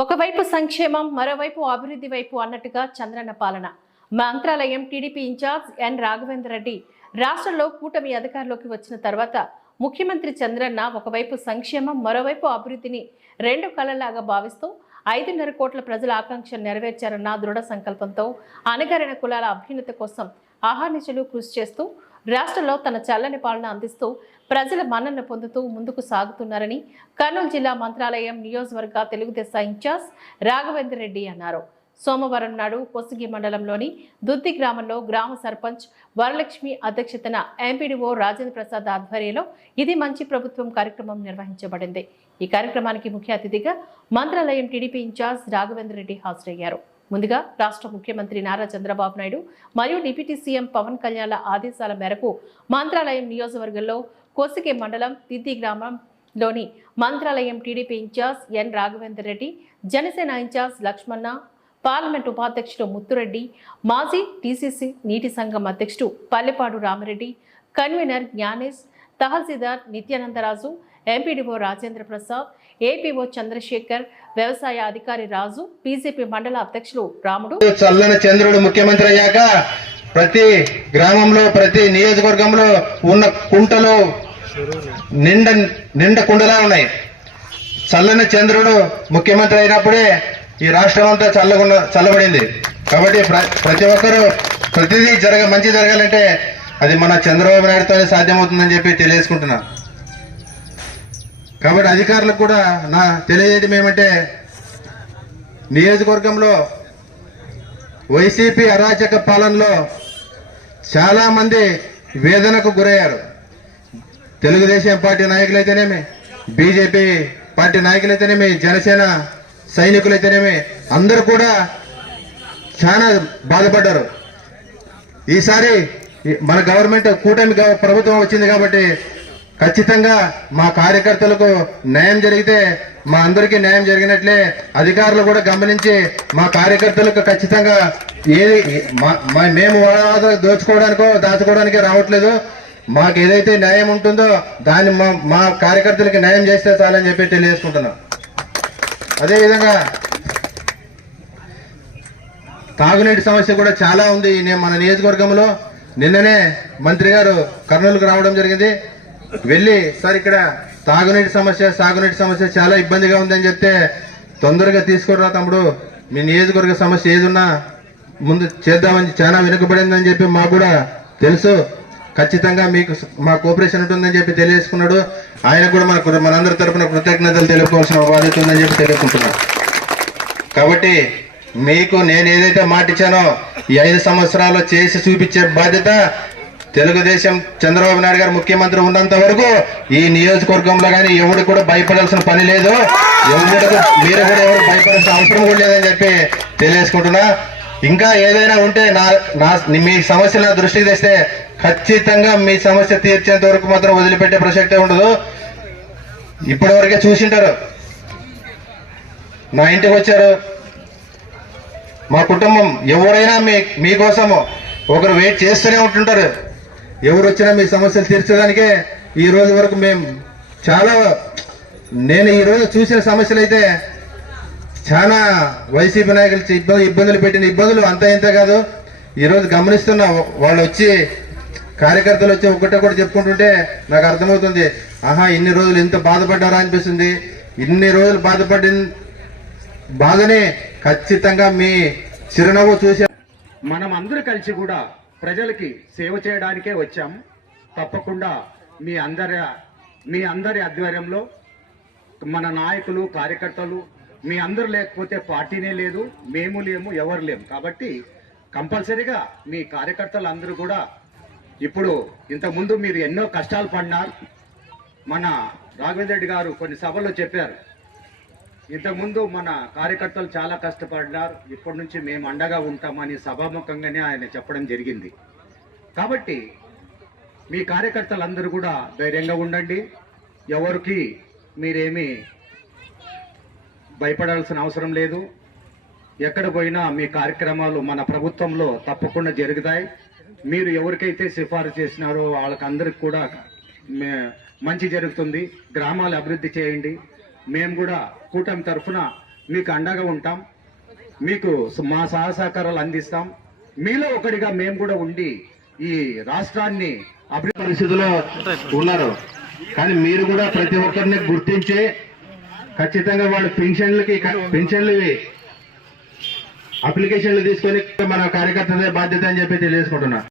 ఒకవైపు సంక్షేమం మరోవైపు అభివృద్ధి వైపు అన్నట్టుగా చంద్రన్న పాలన. Mantralayam TDP incharge N Raghavendra Reddy రాష్ట్రంలో కూటమి అధికారంలోకి వచ్చిన తర్వాత ముఖ్యమంత్రి చంద్రన్న ఒకవైపు సంక్షేమం మరోవైపు అభివృద్ధిని రెండు కళలాగా భావిస్తూ ఐదున్నర కోట్ల ప్రజల ఆకాంక్ష నెరవేర్చారన్న దృఢ సంకల్పంతో అణగారిన కులాల అభ్యున్నత కోసం ఆహార్నిశలు కృషి చేస్తూ రాష్ట్రంలో తన చల్లని పాలన అందిస్తూ ప్రజల మన్నన పొందుతూ ముందుకు సాగుతున్నారని కర్నూలు జిల్లా మంత్రాలయం నియోజకవర్గ తెలుగుదేశం ఇన్ఛార్జ్ రాఘవేంద్ర రెడ్డి అన్నారు. సోమవారం నాడు కొసిగి మండలంలోని దుద్ది గ్రామంలో గ్రామ సర్పంచ్ వరలక్ష్మి అధ్యక్షతన ఎంపీడీఓ రాజేంద్ర ప్రసాద్ ఆధ్వర్యంలో ఇది మంచి ప్రభుత్వం కార్యక్రమం నిర్వహించబడింది. ఈ కార్యక్రమానికి ముఖ్య అతిథిగా మంత్రాలయం టీడీపీ ఇన్ఛార్జ్ రాఘవేంద్ర రెడ్డి హాజరయ్యారు. ముందుగా రాష్ట్ర ముఖ్యమంత్రి నారా చంద్రబాబు నాయుడు మరియు డిప్యూటీ సీఎం పవన్ కళ్యాణ్ల ఆదేశాల మేరకు మంత్రాలయం నియోజకవర్గంలో కోసిగే మండలం తిద్ది గ్రామంలోని Mantralayam TDP incharge N Raghavender Reddy Janasena incharge Lakshmana parliament ఉపాధ్యక్షుడు ముత్తురెడ్డి మాజీ టీసీసీ నీటి సంఘం అధ్యక్షుడు Pallepadu Ramireddy convener Gnanesh tahsildar Nityanandaraju MPDO Rajendra Prasad APO Chandrashekar వ్యవసాయ అధికారి రాజు బీజేపీ మండల అధ్యక్షులు రాముడు. చల్లని చంద్రుడు ముఖ్యమంత్రి అయ్యాక ప్రతి గ్రామంలో ప్రతి నియోజకవర్గంలో ఉన్న కుంటలు నిండ నిండ కుండలా ఉన్నాయి. చల్లని చంద్రుడు ముఖ్యమంత్రి అయినప్పుడే ఈ రాష్ట్రం అంతా చల్లకుండా చల్లబడింది. కాబట్టి ప్ర- ప్రతి ఒక్కరూ ప్రతిదీ జరగ మంచి జరగాలంటే అది మన చంద్రబాబు నాయుడుతోనే సాధ్యమవుతుందని చెప్పి తెలియజేసుకుంటున్నా. కాబట్టి అధికారులకు కూడా నా తెలియజేయడం ఏమంటే నియోజకవర్గంలో వైసీపీ అరాచక పాలనలో చాలామంది వేదనకు గురయ్యారు. తెలుగుదేశం పార్టీ నాయకులైతేనేమి బీజేపీ పార్టీ నాయకులైతేనేమి జనసేన సైనికులైతేనేమి అందరూ కూడా చాలా బాధపడ్డారు. ఈసారి మన గవర్నమెంట్ కూటమి ప్రభుత్వం వచ్చింది కాబట్టి ఖచ్చితంగా మా కార్యకర్తలకు న్యాయం జరిగితే మా అందరికీ న్యాయం జరిగినట్లే అధికారులు కూడా గమనించి మా కార్యకర్తలకు ఖచ్చితంగా ఏది మా- మేము దోచుకోవడానికో దాచుకోవడానికి రావట్లేదు. మాకు ఏదైతే న్యాయం ఉంటుందో దాన్ని మా మా కార్యకర్తలకి న్యాయం చేస్తే చాలని చెప్పి తెలియజేసుకుంటున్నాం. అదేవిధంగా తాగునీటి సమస్య కూడా చాలా ఉంది. నేను మన నియోజకవర్గంలో నిన్ననే మంత్రి గారు కర్నూలుకు రావడం జరిగింది. వెళ్ళి సార్ ఇక్కడ తాగునీటి సమస్య సాగునీటి సమస్య చాలా ఇబ్బందిగా ఉందని చెప్తే తొందరగా తీసుకురా తమ్ముడు. మీ నియోజకవర్గ సమస్య ఏదున్నా ముందు చేద్దామని చాలా వెనుకబడిందని చెప్పి మాకు కూడా తెలుసు. ఖచ్చితంగా మీకు మా కోఆపరేషన్ ఉంటుందని చెప్పి తెలియజేసుకున్నాడు. ఆయన కూడా మనకు మనందరి తరపున కృతజ్ఞతలు తెలుపుకోవాల్సిన బాధ్యత ఉందని చెప్పి తెలియజేసుకుంటున్నాం. కాబట్టి మీకు నేను ఏదైతే మాటిచ్చానో ఈ ఐదు సంవత్సరాలు చేసి చూపించే బాధ్యత తెలుగుదేశం చంద్రబాబు నాయుడు గారు ముఖ్యమంత్రి ఉన్నంత వరకు ఈ నియోజకవర్గంలో కానీ ఎవడు కూడా భయపడాల్సిన పని లేదు. ఎవరు మీరు కూడా ఎవరు భయపడాల్సిన అవసరం కూడా లేదని చెప్పి తెలియజేసుకుంటున్నా. ఇంకా ఏదైనా ఉంటే నా నా మీ సమస్యల నా దృష్టికి తెస్తే ఖచ్చితంగా మీ సమస్య తీర్చేంత వరకు మాత్రం వదిలిపెట్టే ప్రసక్తే ఉండదు. ఇప్పటి వరకే చూసింటారు. నా ఇంటికి వచ్చారు. మా కుటుంబం ఎవరైనా మీ మీకోసము ఒకరు వెయిట్ చేస్తూనే ఉంటుంటారు. ఎవరు వచ్చినా మీ సమస్యలు తీర్చడానికే ఈ రోజు వరకు మేము చాలా నేను ఈరోజు చూసిన సమస్యలు అయితే చాలా వైసీపీ నాయకులు ఇబ్బంది ఇబ్బందులు పెట్టిన ఇబ్బందులు అంత ఇంత కాదు. ఈ రోజు గమనిస్తున్నా వాళ్ళు వచ్చి కార్యకర్తలు వచ్చి ఒకటే కూడా చెప్పుకుంటుంటే నాకు అర్థమవుతుంది. ఆహా ఇన్ని రోజులు ఎంత బాధపడ్డారా అనిపిస్తుంది. ఇన్ని రోజులు బాధపడిన బాధనే ఖచ్చితంగా మీ చిరునవ్వు చూసే మనం అందరూ కలిసి కూడా ప్రజలకి సేవ చేయడానికే వచ్చాం. తప్పకుండా మీ అందరి మీ అందరి ఆధ్వర్యంలో మన నాయకులు కార్యకర్తలు మీ అందరు లేకపోతే పార్టీనే లేదు మేము లేము ఎవరు లేము. కాబట్టి కంపల్సరీగా మీ కార్యకర్తలు అందరూ కూడా ఇప్పుడు ఇంతకుముందు మీరు ఎన్నో కష్టాలు పడినారు మన రాఘవేంద్ర రెడ్డి గారు కొన్ని సభల్లో చెప్పారు. ఇంతకుముందు మన కార్యకర్తలు చాలా కష్టపడ్డారు ఇప్పటి నుంచి మేము అండగా ఉంటామని సభాముఖంగానే ఆయన చెప్పడం జరిగింది. కాబట్టి మీ కార్యకర్తలందరూ కూడా ధైర్యంగా ఉండండి. ఎవరికి మీరేమి భయపడాల్సిన అవసరం లేదు. ఎక్కడ పోయినా మీ కార్యక్రమాలు మన ప్రభుత్వంలో తప్పకుండా జరుగుతాయి. మీరు ఎవరికైతే సిఫారసు చేసినారో వాళ్ళకందరికి కూడా మే- మంచి జరుగుతుంది. గ్రామాలు అభివృద్ధి చేయండి. మేము కూడా కూటమి తరఫున మీకు అండగా ఉంటాం. మీకు మా సహాయ సహకారాలు అందిస్తాం. మీలో ఒకటిగా మేము కూడా ఉండి ఈ రాష్ట్రాన్ని అభివృద్ధి పరిస్థితిలో ఉన్నారు. కానీ మీరు కూడా ప్రతి ఒక్కరిని గుర్తించే ఖచ్చితంగా వాళ్ళు పెన్షన్లకి పెన్షన్లు అప్లికేషన్లు తీసుకొని మన కార్యకర్తలదే బాధ్యత అని చెప్పి తెలియజేసుకుంటున్నా.